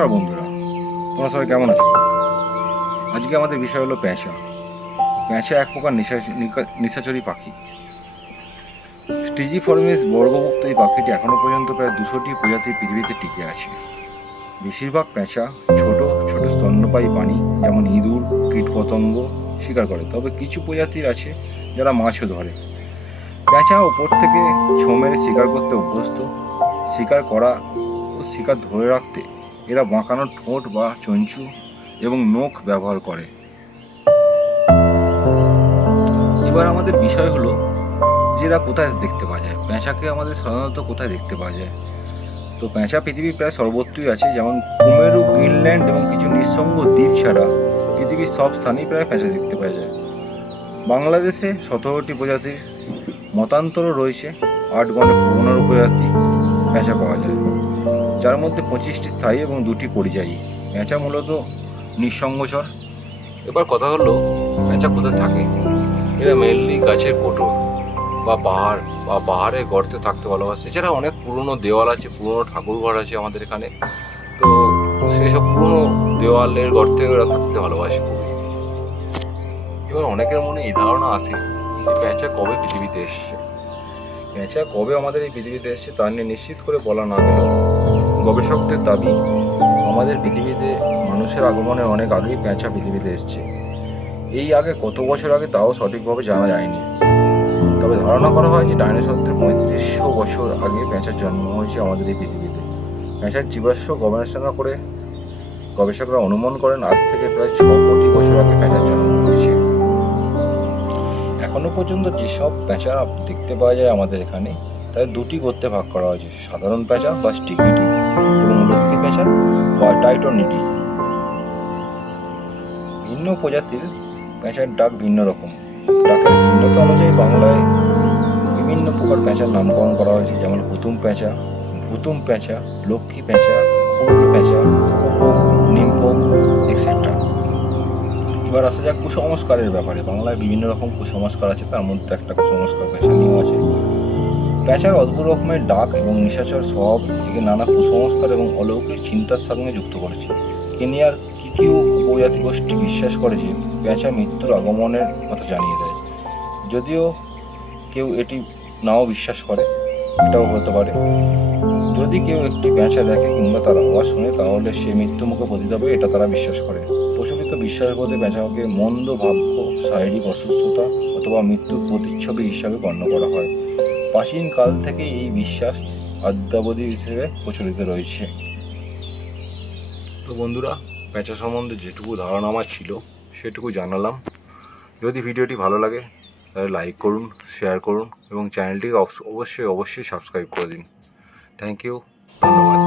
নমস্কার বন্ধুরা, তোমরা সবাই কেমন আছো? আজকে আমাদের বিষয় হলো পেঁচা। পেঁচা এক প্রকার নিশাচরী পাখি। স্ট্রিজিফর্মিস বর্গভুক্ত এই পাখিটি এখনো পর্যন্ত প্রায় 200টি প্রজাতি পৃথিবীতে টিকে আছে। বেশিরভাগ পেঁচা ছোট ছোট স্তন্যপায়ী প্রাণী যেমন ইঁদুর, কীটপতঙ্গ শিকার করে, তবে কিছু প্রজাতির আছে যারা মাছও ধরে। পেঁচা ওপর থেকে ছোঁ মেরে শিকার করতে অভ্যস্ত। শিকার করা ও শিকার ধরে রাখতে এরা বাঁকানো ঠোঁট বা চঞ্চু এবং নখ ব্যবহার করে। এবার আমাদের বিষয় হলো যে এরা কোথায় দেখতে পাওয়া যায়। পেঁচাকে আমাদের সাধারণত কোথায় দেখতে পাওয়া যায়? তো পেঁচা পৃথিবীর প্রায় সর্বত্রই আছে, যেমন কুমেরু, গ্রিনল্যান্ড এবং কিছু নিঃসঙ্গ দ্বীপ ছাড়া পৃথিবীর সব স্থানেই প্রায় পেঁচা দেখতে পাওয়া যায়। বাংলাদেশে 17টি প্রজাতির, মতান্তরও রয়েছে 8 গণে 15 প্রজাতি পেঁচা পাওয়া যায়, যার মধ্যে 25টি স্থায়ী এবং 2টি পরিযায়ী। পেঁচা মূলত নিঃসঙ্গচর। এবার কথা হলো পেঁচা কোথায় থাকে। এরা মেনলি গাছের কোটর বা পাহাড়ে গর্তে থাকতে ভালোবাসে। এছাড়া অনেক পুরনো দেওয়াল আছে, পুরনো ঠাকুর ঘর আছে আমাদের এখানে, তো সেই সব পুরনো দেওয়ালের গর্তে ওরা থাকতে ভালোবাসে খুবই। এবার অনেকের মনে এই ধারণা আসে যে পেঁচা কবে পৃথিবীতে এসছে। পেঁচা কবে আমাদের এই পৃথিবীতে এসছে তা নিয়ে নিশ্চিত করে বলা না গেলেও গবেষকদের দাবি আমাদের পৃথিবীতে মানুষের আগমনের অনেক আগেই পেঁচা পৃথিবীতে এসছে। এই আগে কত বছর আগে তাও সঠিকভাবে জানা যায়নি, তবে ধারণা করা হয় যে ডাইনোসরদের 3500 বছর আগে পেঁচার জন্ম হয়েছে আমাদের এই পৃথিবীতে। পেঁচার জীবাশ্ম গবেষণা করে গবেষকরা অনুমান করেন আজ থেকে প্রায় 6 কোটি বছর আগে পেঁচার জন্ম হয়েছে। এখনো পর্যন্ত যেসব পেঁচা দেখতে পাওয়া যায় আমাদের এখানে, তাই 2টি গোত্রে ভাগ করা হয়েছে: সাধারণ পেঁচা বা স্টিগিডি এবং লক্ষ্মী পেঁচা বা টাইটোনিডি। ভিন্ন প্রজাতির পেঁচার ডাক ভিন্ন রকম। ডাকের ভিন্নতা অনুযায়ী বাংলায় বিভিন্ন প্রকার পেঁচার নামকরণ করা হয়েছে, যেমন হুতুম পেঁচা, লক্ষ্মী পেঁচা, খুরুল পেঁচা, নিম্ফোক এক্সেট্রা। এবার আসা যাক কুসংস্কারের ব্যাপারে। বাংলায় বিভিন্ন রকম কুসংস্কার আছে, তার মধ্যে একটা কুসংস্কার পেঁচা নিয়েও আছে। পেঁচার অদ্ভুত রকমের ডাক এবং নিশাচর স্বভাব একে নানা কুসংস্কার এবং অলৌকিক চিন্তার সঙ্গে যুক্ত করেছে। কেনিয়ার কিকিউ উপজাতি গোষ্ঠী বিশ্বাস করে যে পেঁচা মৃত্যুর আগমনের কথা জানিয়ে দেয়। যদিও কেউ এটি নাও বিশ্বাস করে, এটাও হতে পারে। যদি কেউ একটি পেঁচা দেখে কিংবা তার আওয়াজ শুনে, তাহলে সে মৃত্যুমুখে পতিত হবে, এটা তারা বিশ্বাস করে। প্রচলিত বিশ্বাস বলতে পেঁচাকে মন্দ ভাগ্য, শারীরিক অসুস্থতা অথবা মৃত্যুর প্রতিচ্ছবি হিসাবে গণ্য করা হয়। প্রাচীন কাল থেকে এই বিশ্বাস অদ্যাবধি হিসেবে প্রচলিত রয়েছে। তো বন্ধুরা, পেঁচা সম্বন্ধে যেটুকু ধারণা আমার ছিল সেটুকু জানালাম। যদি ভিডিওটি ভালো লাগে তাহলে লাইক করুন, শেয়ার করুন এবং চ্যানেলটিকে অবশ্যই সাবস্ক্রাইব করে দিন। থ্যাংক ইউ, ধন্যবাদ।